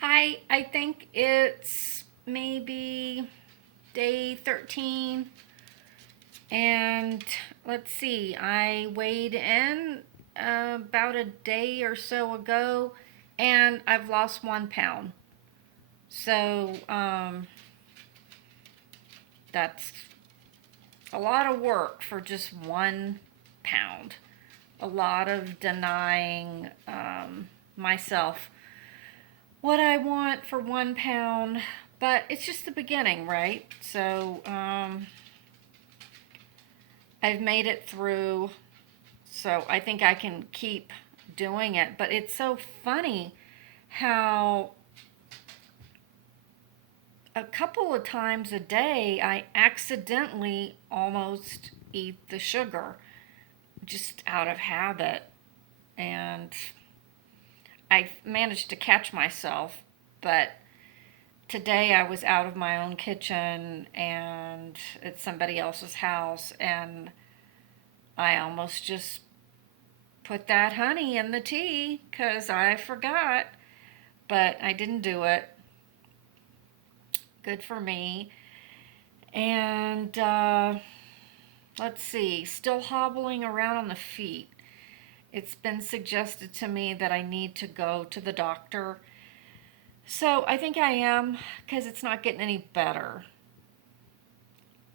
Hi, I think it's maybe day 13. And let's see, I weighed in about a day or so ago and I've lost 1 pound. So that's a lot of work for just 1 pound. A lot of denying myself what I want for 1 pound, but it's just the beginning, right? So I've made it through, so I think I can keep doing it. But it's so funny how a couple of times a day I accidentally almost eat the sugar just out of habit. And I managed to catch myself, but today I was out of my own kitchen and at somebody else's house, and I almost just put that honey in the tea because I forgot, but I didn't do it. Good for me. And let's see, still hobbling around on the feet. It's been suggested to me that I need to go to the doctor. So I think I am because it's not getting any better.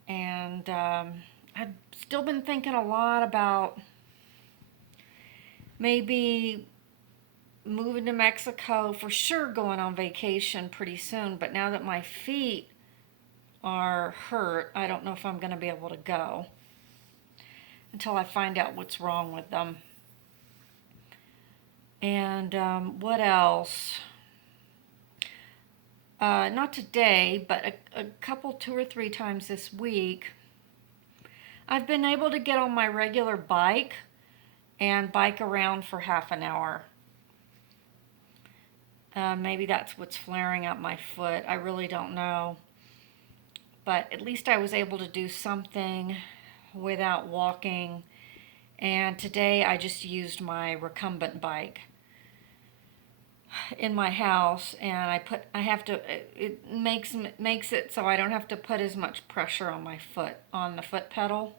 And I've still been thinking a lot about maybe moving to Mexico, for sure going on vacation pretty soon. But now that my feet are hurt, I don't know if I'm going to be able to go until I find out what's wrong with them. And what else? Not today, but a couple, 2 or 3 times this week, I've been able to get on my regular bike and bike around for half an hour. Maybe that's what's flaring up my foot. I really don't know. But at least I was able to do something without walking. And today I just used my recumbent bike in my house, and I have to, it makes it so I don't have to put as much pressure on my foot, on the foot pedal.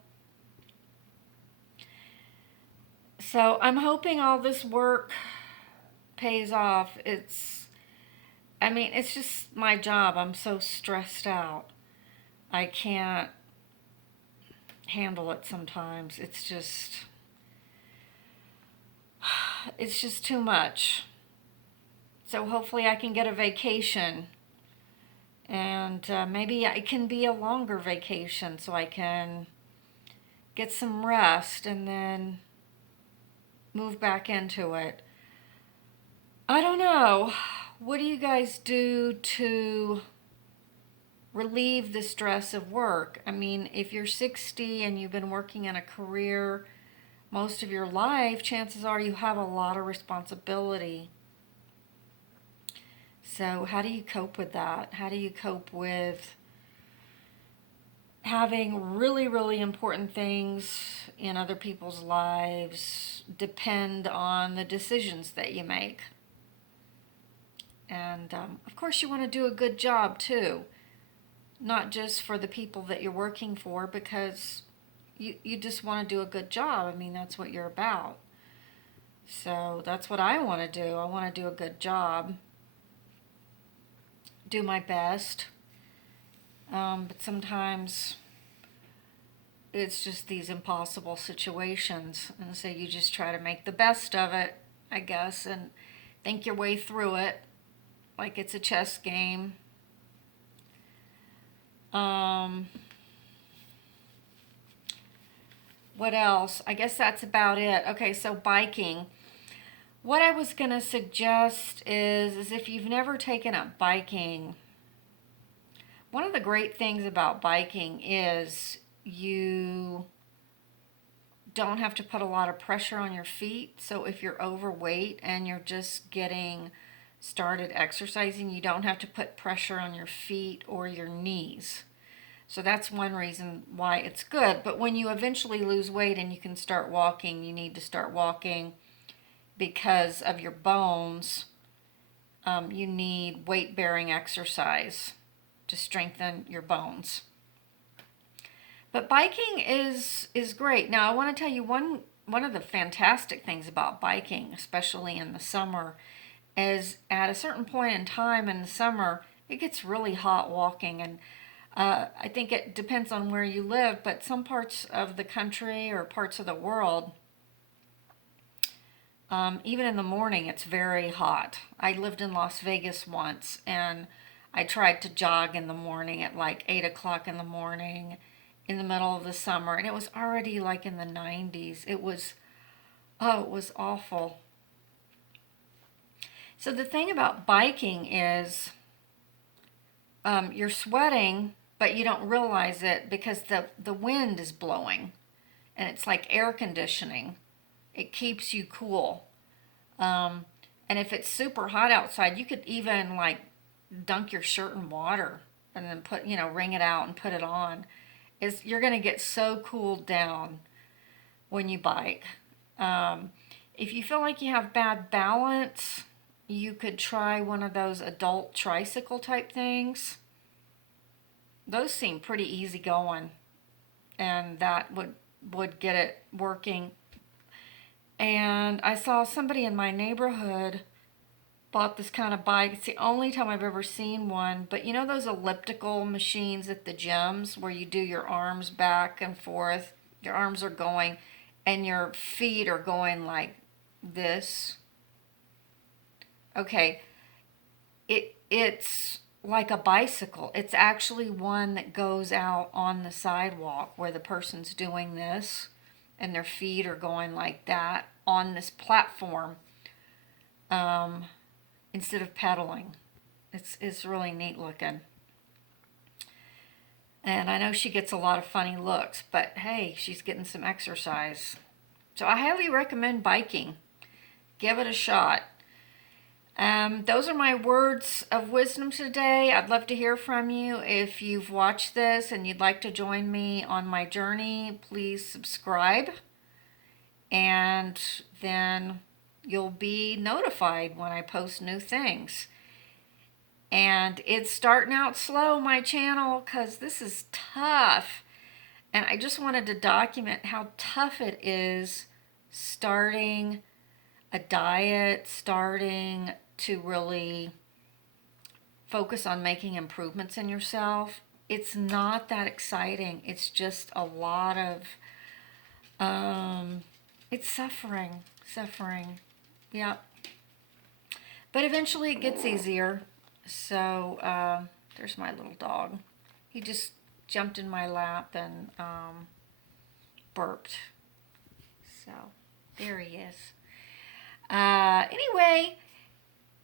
So I'm hoping all this work pays off. I mean, it's just my job. I'm so stressed out. I can't handle it sometimes. It's just too much. So hopefully I can get a vacation, and maybe it can be a longer vacation so I can get some rest and then move back into it. I don't know. What do you guys do to relieve the stress of work? I mean, if you're 60 and you've been working in a career most of your life, chances are you have a lot of responsibility. So, how do you cope with that? How do you cope with having really, really important things in other people's lives depend on the decisions that you make? And of course, you want to do a good job too, not just for the people that you're working for, because you just want to do a good job. I mean, that's what you're about. So that's what I want to do. I want to do a good job, do my best. But sometimes it's just these impossible situations. And so you just try to make the best of it, I guess, and think your way through it like it's a chess game. Um, what else? I guess that's about it. Okay, so biking. What I was going to suggest is if you've never taken up biking, one of the great things about biking is you don't have to put a lot of pressure on your feet. So if you're overweight and you're just getting started exercising, you don't have to put pressure on your feet or your knees. So that's one reason why it's good. But when you eventually lose weight and you can start walking, you need to start walking because of your bones. you need weight-bearing exercise to strengthen your bones. But biking is great. Now, I want to tell you one of the fantastic things about biking, especially in the summer, is at a certain point in time in the summer, it gets really hot walking. And I think it depends on where you live, but some parts of the country or parts of the world, even in the morning, it's very hot. I lived in Las Vegas once, and I tried to jog in the morning at like 8 o'clock in the morning in the middle of the summer, and it was already like in the 90s. It was awful. So the thing about biking is you're sweating, but you don't realize it because the wind is blowing, and it's like air conditioning. It keeps you cool. Um, and if it's super hot outside, you could even like dunk your shirt in water and then wring it out and put it on. You're going to get so cooled down when you bike. Um, if you feel like you have bad balance, you could try one of those adult tricycle type things. Those seem pretty easy going, and that would get it working. And I saw somebody in my neighborhood bought this kind of bike. It's the only time I've ever seen one. But you know those elliptical machines at the gyms where you do your arms back and forth? Your arms are going and your feet are going like this. Okay, it's like a bicycle. It's actually one that goes out on the sidewalk where the person's doing this and their feet are going like that on this platform, um, instead of pedaling. It's really neat looking. And I know she gets a lot of funny looks, but hey, she's getting some exercise. So I highly recommend biking. Give it a shot. Those are my words of wisdom today. I'd love to hear from you. If you've watched this and you'd like to join me on my journey, please subscribe. And then you'll be notified when I post new things. And it's starting out slow, my channel, because this is tough. And I just wanted to document how tough it is starting a diet, starting to really focus on making improvements in yourself. It's not that exciting. It's just a lot of, it's suffering. Yeah. But eventually it gets easier. So there's my little dog. He just jumped in my lap and burped. So there he is. Anyway,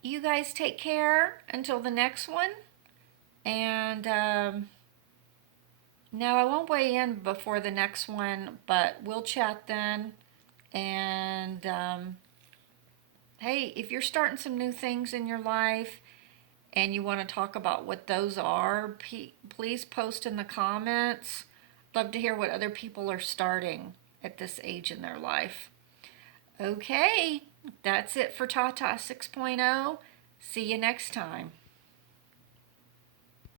you guys take care until the next one. And no, I won't weigh in before the next one, but we'll chat then. And hey, if you're starting some new things in your life and you want to talk about what those are, please post in the comments. Love to hear what other people are starting at this age in their life. Okay, that's it for Tata 6.0. See you next time.